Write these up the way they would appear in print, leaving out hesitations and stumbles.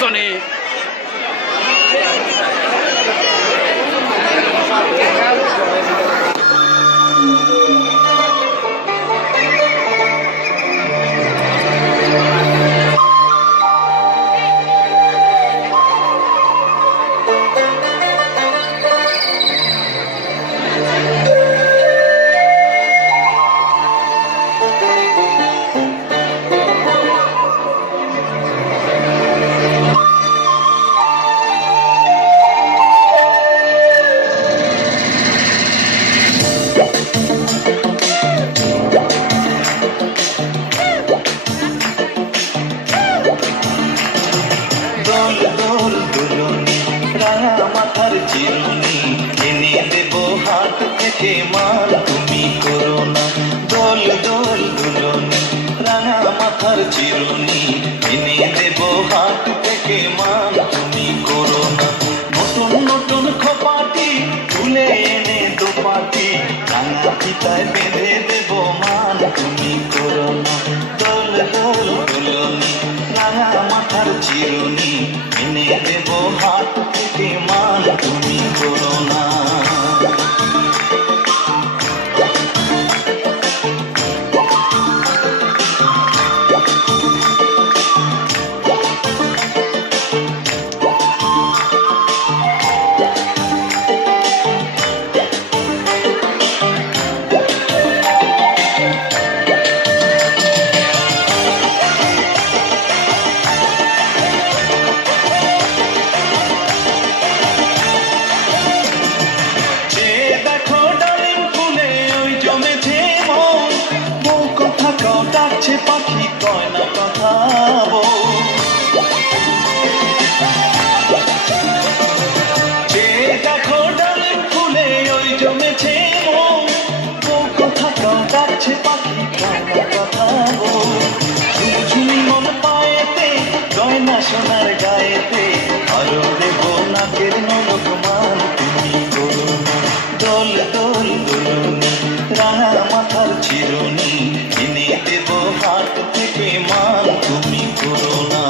Sony. মান তুমি করো না দোল দোল দুলনি রাঙা মাথার চিরুনি এনে দেব হাত থেকে মান তুমি করো না নতুন নতুন খোপাটি তুলে এনে দোপাটি রাঙা পিতায় বেঁধে দেব মান তুমি করো না দোল দোল দুলনি রাঙা মাথার চিরুনি এনে দেব হাত থেকে মান তুমি করো না পাখি কয় না কথা যে দেখো ডালিম ফুলে ওই জমেছে বউ কথা কাউ ডাকছে পাখি কয় না কথা ঝুমঝুমি মন পায়েতে গয়না সোনার গায়েতে আরো দেব নাকের নলক মান তুমি করো না দোল দোল দোলনি রাঙা মাথার চিরুনি এনে দেব হাত থেকে মান তুমি করো না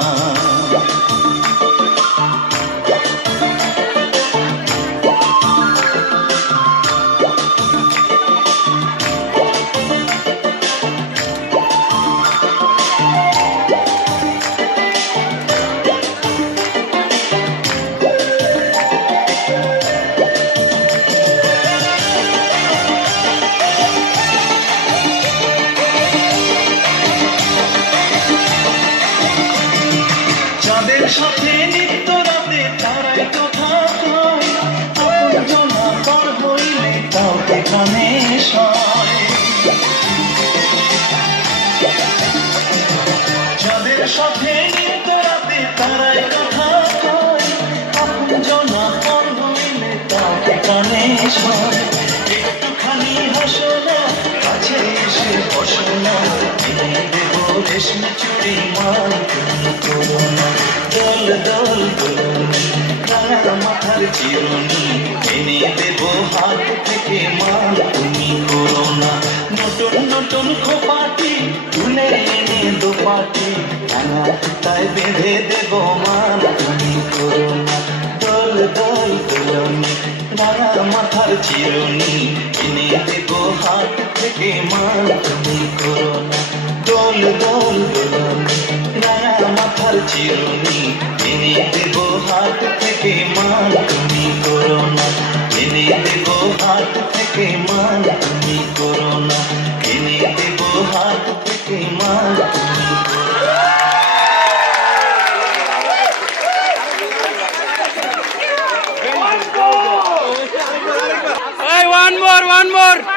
সাথে নিত্য রাতে তারাই কথা কয় আপনজনা পর হইলে কাউকে কানে শয় যাদের সাথে নিত্য রাতে তারাই কথা কয় আপনজনা পর হইলে কাউকে কানে শয় একটুখানি হাসো না কাছে এসে বসো না এনে দেব রেশমি চুড়ি মান তুমি করো না দোল দোল দোলনি রাঙা মাথার চিরুনি এনে দেব হাত থেকে মান তুমি করো না নতুন নতুন খোপাটি তুলে এনে দোপাটি রাঙা পিতায় বেঁধে দেব মান তুমি করো না দোল দোল দোলনি রাঙা মাথার চিরুনি এনে দেব হাত থেকে মান তুমি করো না দোল দোল দোলনি রাঙা মাথার চিরুনি এনে দেব হাত থেকে মান তুমি করো না এনে দেব হাত থেকে মান তুমি করো না এনে দেব হাত থেকে মান তুমি করো না Hey, one more.